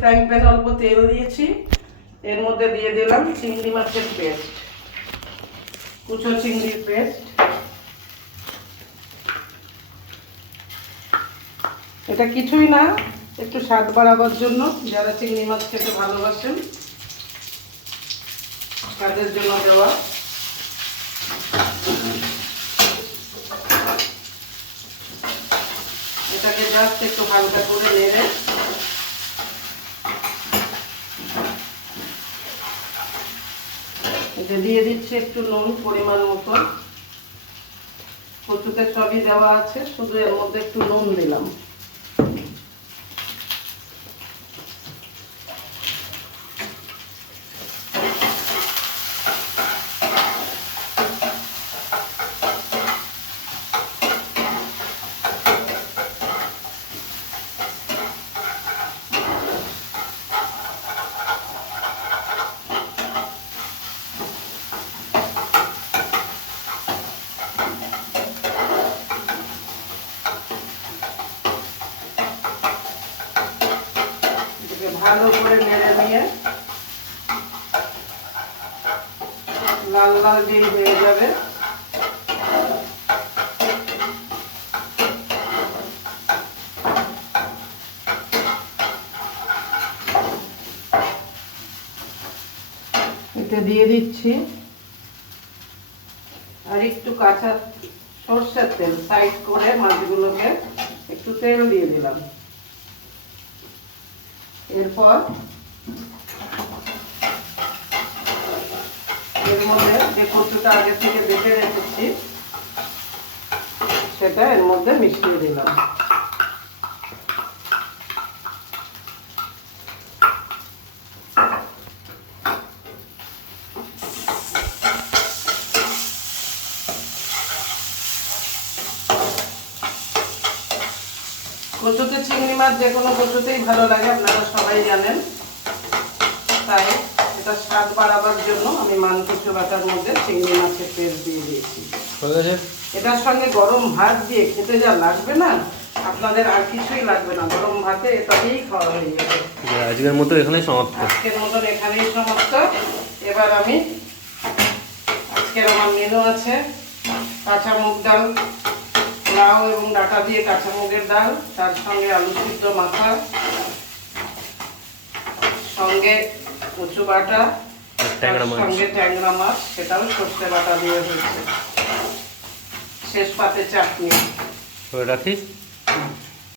Frying প্যানে অল্প তেল দিয়েছি, এর মধ্যে দিয়ে দিলাম চিংড়ি মাছের পেস্ট, কুচো চিংড়ির পেস্ট। এটা কিছুই না, একটু স্বাদ বাড়াবার জন্য, যারা চিংড়ি মাছ খেতে ভালোবাসেন তাদের জন্য দেওয়া। এটাকে জাস্ট একটু হালকা করে নেড়ে এটা দিয়ে দিচ্ছি একটু নুন পরিমাণ মতো। কচুতে সবই দেওয়া আছে, শুধু এর মধ্যে একটু নুন দিলাম। ভালো করে নেড়ে নিয়ে লাল লাল ডিম হয়ে যাবে। এটা দিয়ে দিচ্ছি আর একটু কাঁচা সরষের তেল, সাইড করে মাছগুলোকে একটু তেল দিয়ে দিলাম। এরপর এর মধ্যে যে কচুটা আগে থেকে বেটে রেখেছি সেটা এর মধ্যে মিশিয়ে দিলাম। কচুতে চিংড়ি মাছ যে কোনো কচুতেই ভালো লাগে, আপনারা সবাই জানেন। তাই এটা স্বাদ বাড়াবার জন্য আমি মানকচু বাটার মধ্যে চিংড়ি মাছের পেস্ট দিয়ে দিয়েছি। এটার সঙ্গে গরম ভাত দিয়ে খেতে যা লাগবে না, আপনাদের আর কিছুই লাগবে না। গরম ভাতে এটাতেই খাওয়া হয়ে যাবে। আজকের মতো এখানেই সমাপ্ত। আজকের মতন এখানেই সমাপ্ত। এবার আমি আজকের আমার মেনু আছে কাঁচা মুগ ডাল, লাউ এবং ডাঁটা দিয়ে কাঁচা মুগের ডাল, তার সঙ্গে আলু সিদ্ধ মাথা, সঙ্গে কচু বাটা, সঙ্গে ট্যাংরা মাছ, সেটাও সর্ষে বাটা দিয়ে হয়েছে। শেষ পাতে চাটনি। রাখি।